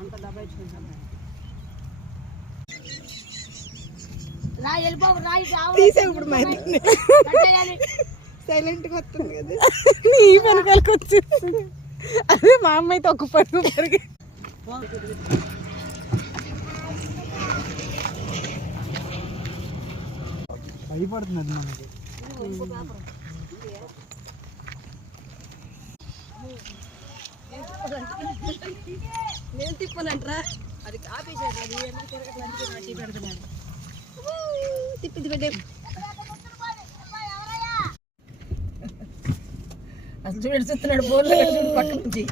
అంత డబ్బా ఇచ్చుకుంటాం తీసే ఇప్పుడు మరి సైలెంట్గా వస్తుంది కదా నీ వెనకాలకి వచ్చేస్తుంది అదే మా అమ్మ అయితే ఒక పరుగు భయపడుతున్నది మనకి నేను తిప్పనంటరా అది ఆపేసారు తిరగట్లా పెడుతున్నాను తిప్పింది పెట్టే అసలు చూడు చూస్తున్నాడు బోర్లు పక్క నుంచి